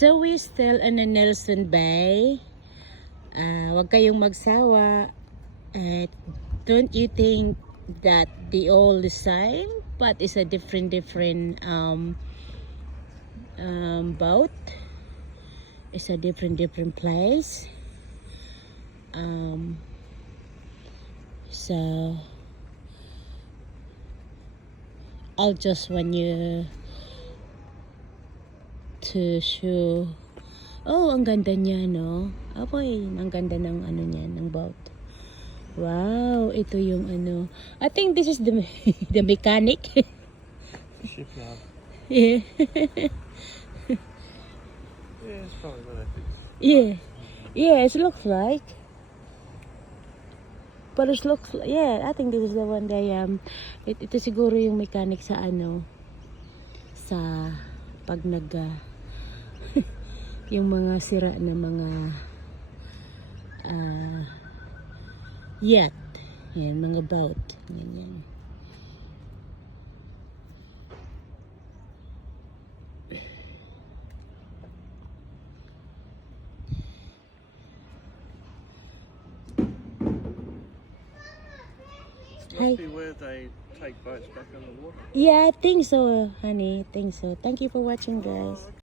So we still in the Nelson Bay. Wag kayong magsawa. Don't you think that the all the same, but it's a different boat? It's a different place. So I'll just want you to show. Oh, ang ganda niya, no? Apoy, ang ganda ng ano niya, ng boat. Wow, ito yung ano. I think this is the the mechanic. Shipyard. Yeah. Yeah, it's probably what it is. Yeah. Yeah, it looks like. But it looks like, yeah, I think this is the one that ito siguro yung mechanic sa ano, sa pag yung mga sira na mga yacht, yan, mga boat, ganyan. Must be where they take boats back on the water. Yeah, I think so, honey. I think so. Thank you for watching, guys.